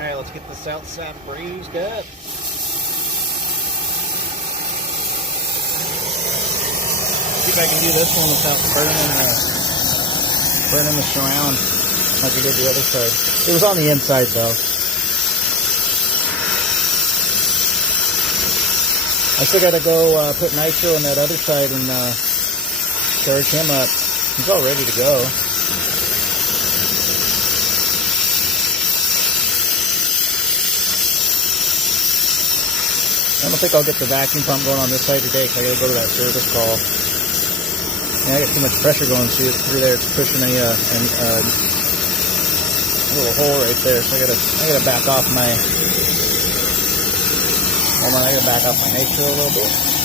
Alright, let's get this outside breezed up. See if I can do this one without burning the surround like I did the other side. It was on the inside though. I still gotta go put nitro on that other side and charge him up. He's all ready to go. I don't think I'll get the vacuum pump going on this side today because I gotta go to that service call. Yeah, I got too much pressure going through there. It's pushing a little hole right there, so I gotta back off my. Hold on, I gotta back off my nitro a little bit.